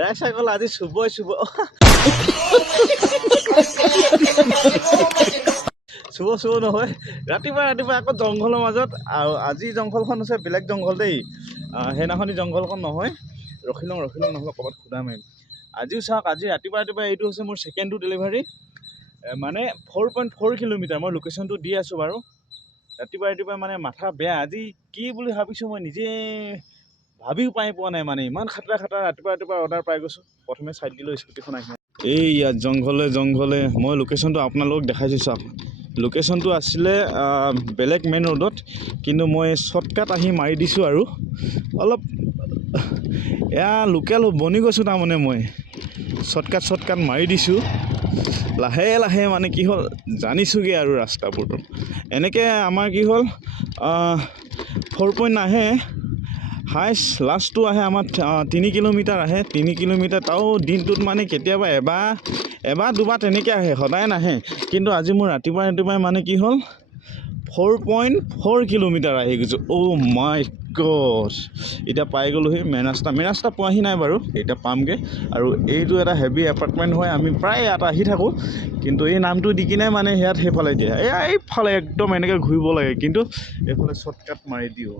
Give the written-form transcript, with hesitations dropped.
ৰাইছা ক'ল আজি চুবই চুব চুব চুব নহয় ৰাতিপুৱা আকৌ জংঘলৰ মাজত আৰু আজি জংঘলখন আছে বেলেগ জংঘল দেই সেইদিনাখনি জংঘলখন নহয় ৰখি লওঁ নহ'লে ক'ৰবাত খুদা মাৰিম আজিও চাওক আজি ৰাতিপুৱা এইটো হৈছে মোৰ ছেকেণ্ডটো ডেলিভাৰী মানে 4.4 কিলোমিটাৰ মই লোকেশ্যনটো দি আছোঁ বাৰু ৰাতিপুৱা মানে মাথা বেয়া আজি কি বুলি ভাবিছোঁ মই নিজে ভাবিও পাই পোৱা নাই মানে ইমান খাটা ৰাতিপুৱা অৰ্ডাৰ পাই গৈছোঁ প্ৰথমে চাইড দিলোঁ স্কুটিখন আহি এই ইয়াত জংঘলে মই লোকেশ্যনটো আপোনালোকক দেখাইছোঁ চাওক লোকেশ্যনটো আছিলে বেলেগ মেইন ৰোডত কিন্তু মই শ্বৰ্টকাট আহি মাৰি দিছোঁ আৰু অলপ এয়া লোকেল বনি গৈছোঁ তাৰমানে মই শ্বৰ্টকাট মাৰি দিছোঁ লাহে মানে কি হ'ল জানিছোঁগৈ আৰু ৰাস্তাবোৰ এনেকৈ আমাৰ কি হ'ল 4 নাহে হাইষ্ট লাষ্টটো আহে আমাৰ 3 কিলোমিটাৰ আহে 3 কিলোমিটাৰ তাও দিনটোত মানে কেতিয়াবা এবাৰ দুবাৰ তেনেকৈ আহে সদায় নাহে কিন্তু আজি মোৰ ৰাতিপুৱাই মানে কি হ'ল 4.4 কিলোমিটাৰ আহি গৈছোঁ অ' মাই গড এতিয়া পাই গ'লোহি মেইন ৰাস্তা পোৱাহি নাই বাৰু এতিয়া পামগৈ আৰু এইটো এটা হেভি এপাৰ্টমেণ্ট হয় আমি প্ৰায় ইয়াত আহি থাকোঁ কিন্তু এই নামটো দি কিনে মানে সেইফালে দিয়ে এইফালে একদম এনেকৈ ঘূৰিব লাগে কিন্তু এইফালে শ্বৰ্টকাট মাৰি দিওঁ